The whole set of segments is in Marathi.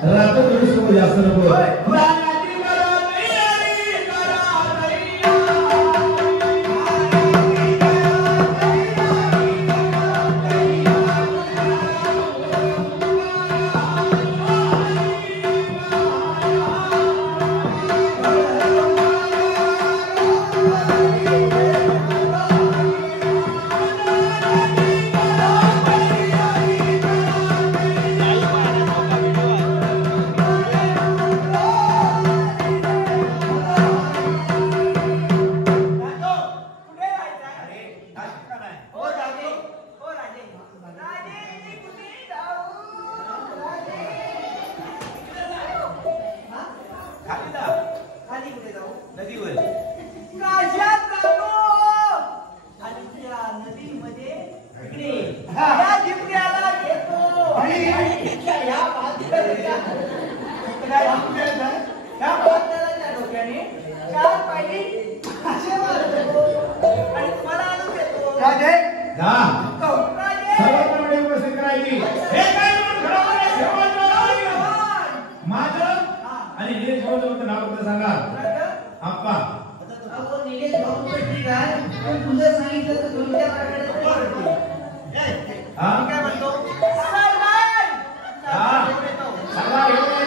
Ratu tulis kamu ya, राजे जा सर्वांकडे उपस्थित करायची हे काय म्हणून घरामध्ये माझं आणि निलेश भाऊचं नाव फक्त सांगा आप्पा आपण निलेश भाऊ ठीक आहे पण तुझं सांगितलं तर दोन चार काय म्हणतो सगळा घेऊन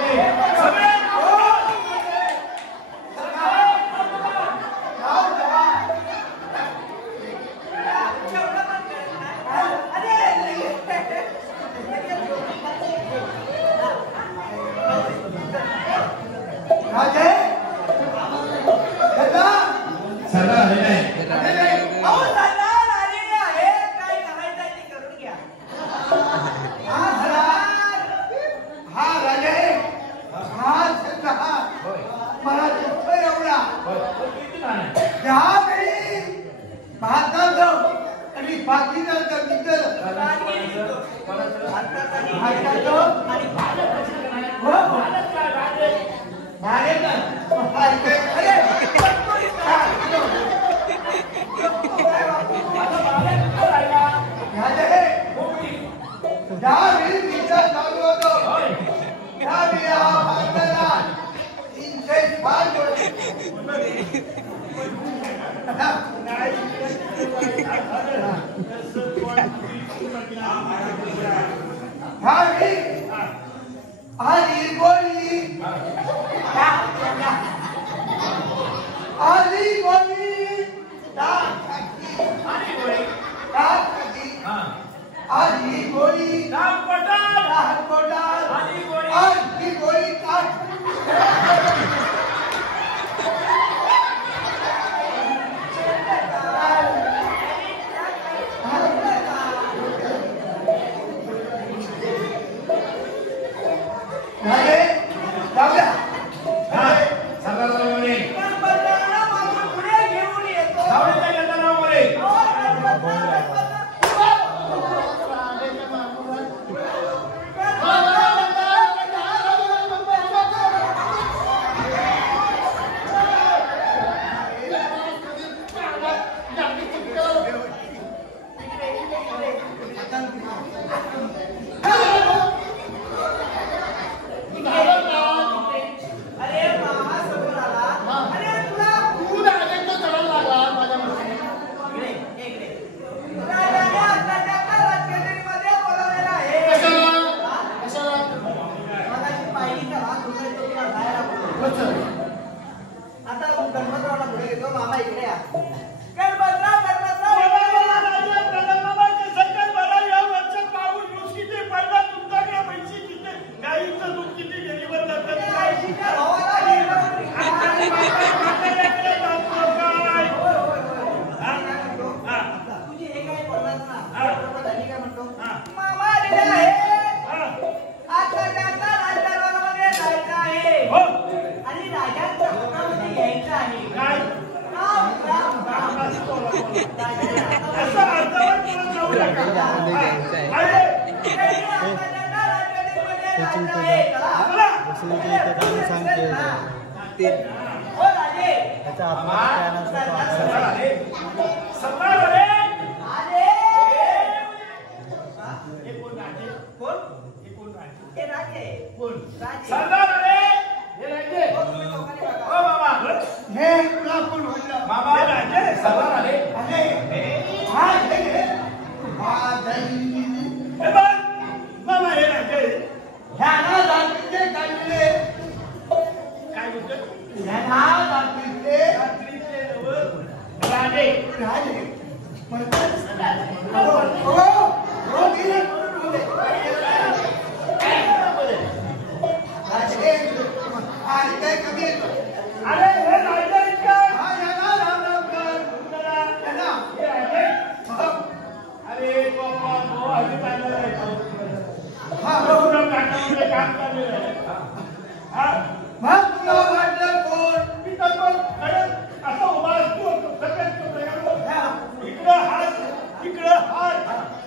इकडं हात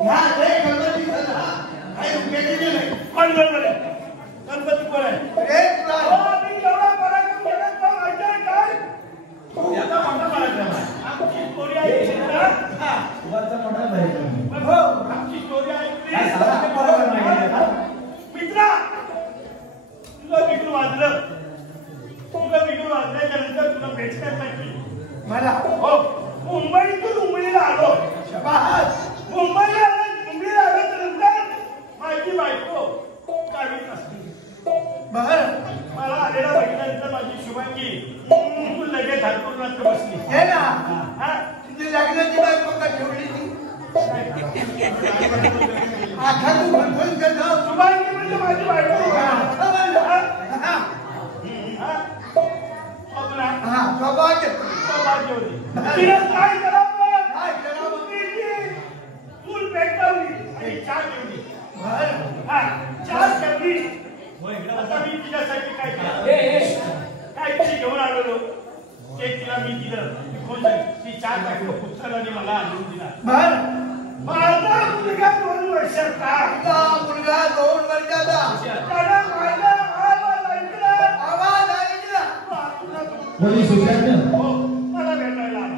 ह्या जय गणपती झाला काही उपयोगी नाही. कोण गणपती आहे? गणपती कोण आहे? अरे तुला मी केवढा पराक्रम केला तो माहिती आहे काय? याचा मोठा पराक्रम आहे. आमची स्टोरी ऐकली ना? वरचा मोठा भरतो. हो, आमची स्टोरी ऐकली. काय सारा बरोबर माहिती आहे. मित्रा, तुला बिगुल वाजलं. तुला बिगुल वाजल्यानंतर तुला भेटण्यासाठी मला हो मुंबईतून मुंबईला आलो. शबास मुंबईला आल्यानंतर माझी बायको गावीत असते. बर मला आलेला बघितल्यानंतर माझी शुभांगी तू लगेच हातपूर्णात बसली. हे ना हा? तुझी लग्नाची बायको का ठेवली ती आता तू म्हणतोय का जाऊ शुभांगी म्हणजे माझी बायको. स्वप्ना सौभाग्य सौभाग्य होती. तिने काय करावं? काय करावं? चूल पेटवली आणि चहा ठेवली. बर हा, चहा ठेवली. आता मी तिच्यासाठी काय केलं? काहीतरी घेऊन आलेलो ते तिला मी दिलं. ती खुश झाली. ती चहा टाकलं पुस्तकाने मला आणून दिला. बर माझा मुलगा 2 वर्षाचा. तुझा मुलगा 2 वर्षाचा त्याला माझा आवाज ऐकला. आवाज ऐकला पोलीस विचारलं. हो, मला भेटायला आला.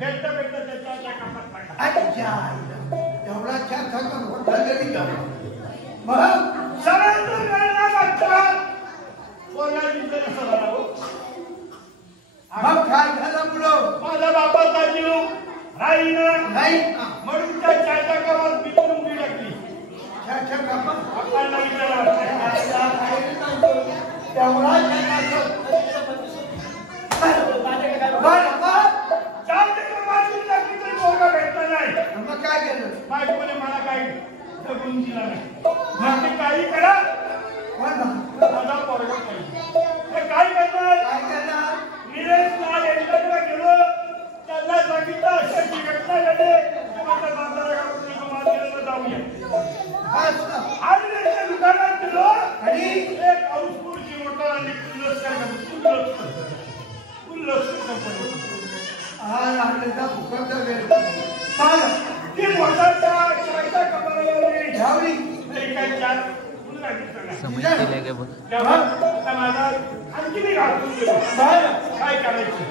बेटा भेटता त्याच्या कामात पडला. अच्छा एवढा छान सांगून मोठा जरी का मग सगळ्यांचं वेळेला लागतात. पोरगा दिसलं कसं झाला हो? मग काय झालं मुलं माझा बापाचा जीव राहीना नाही म्हणून त्या चाचा गावात मी पण उभी टाकली. छान कापा आपल्याला विचारा तेवढा भेटला नाही. मग काय केलं बायकोने मला काही जगून दिला नाही. मग ते काही करा माझा पोरगा पाहिजे. हे काय करणार? काय करणार निलेश लाल यांच्याकडे गेलो. त्यांना सांगितलं अशाची घटना घडली. माझ्या बांधारा गावात जाऊया. आणि त्यांच्या दुकानात गेलो आणि एक हाऊसफुलची मोटर आणि कुल्लस्कर कंपनी. आज आपल्याचा फुकटचा वेळ ती मोटरच्या चारच्या कंपनीला ठेवली तरी काही चार समज केल्या का बघ. तेव्हा आता माझा आणखी मी घालून गेलो. काय करायचं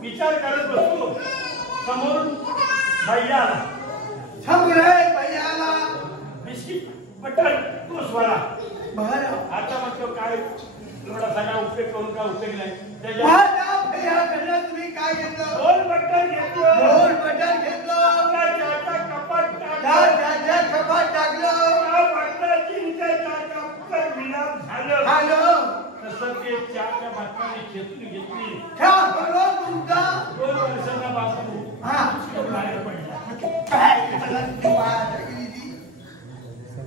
विचार करत बसतो. समोरून भैया आला. समोर भैयाला बिस्किट बटर तोसवाला. बरं आता मग तो काय एवढा सगळा उपयोग करून काय उपयोग नाही. त्याच्या माझ्या भैयाकडनं तुम्ही काय घेतलं 2 बटर घेतलं. 2 बटन घेतलं त्याच्या कपाट त्याच्या कपाट टाकलं विलाप झालं. झालं तसं ते चहाच्या बाटल्याने खेचून घेतली. ठेवा बरोबर तुमचा 2 वर्षाचा बापू हा बाहेर पडला.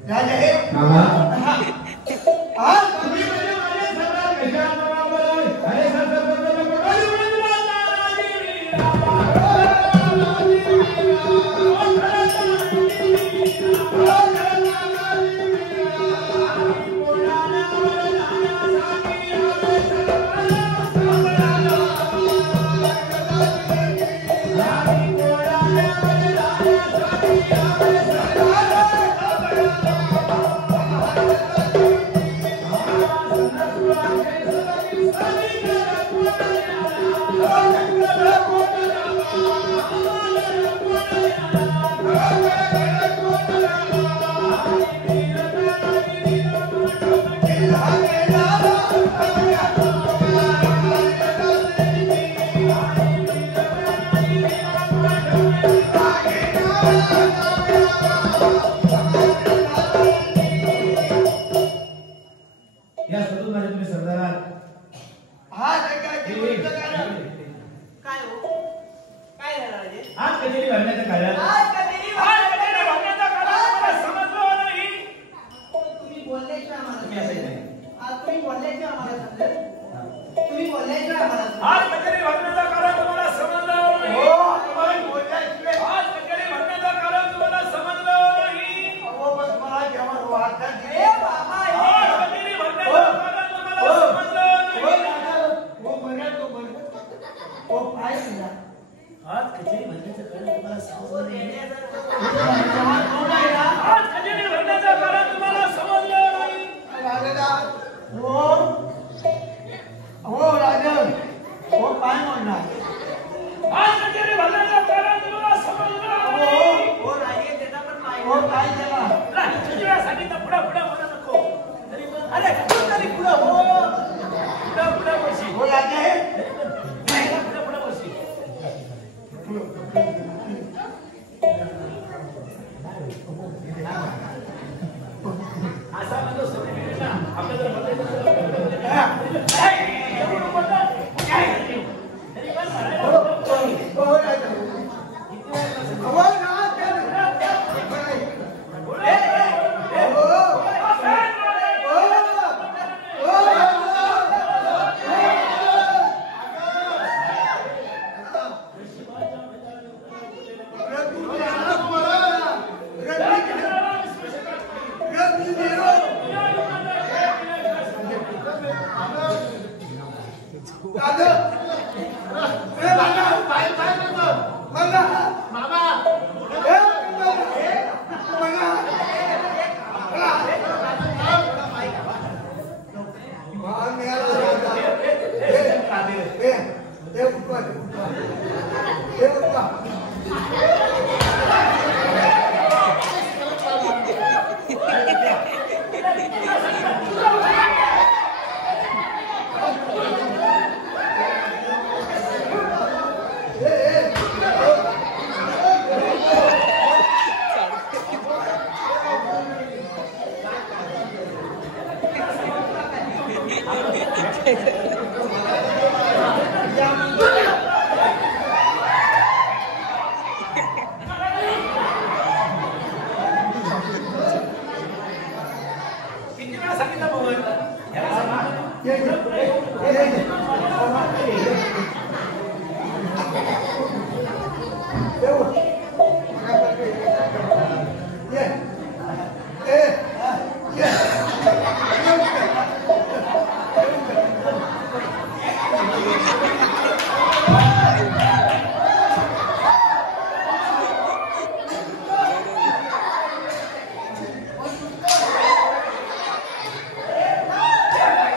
झालं हे मामा आज तुम्ही म्हणजे माझे सरदार कशाबरोबर आहे? अरे सरदार या सदू मध्ये तुम्ही सरदार हा जगाची गोष्ट करा काय हो काय झालं म्हणजे आज कचेरी भरण्याचं कारण आज कधीही भावनेचा कारण मला समजलं नाही. तुम्ही बोलल्याशिवाय आम्हाला तुम्ही असं नाही. आज तुम्ही बोलल्याशिवाय आम्हाला समजेल. तुम्ही बोलल्याशिवाय आम्हाला समजेल. आज कचेरी भरण्याचा कारण तुम्हाला समजलं नाही. हो तुम्हाला बोलल्याशिवाय आज कचेरी भरण्याचा कारण तुम्हाला समजलं नाही. अहो बस मला जेव्हा वाटतं ए बाबा हे आज कचेरी भरण्याचं कारण तुम्हाला समजलं नाही. काय आज कचेरी भरण्याचं कारण तुम्हाला समजलं नाही. हो काय केला तुझ्यासाठी तर पुढं पुढं म्हणू नको अरे तू तरी पुढं हो पुढं पुढं बशी हो राजे पुढं पुढं बशी असा म्हणजे सवय ना आपल्या जर Hey,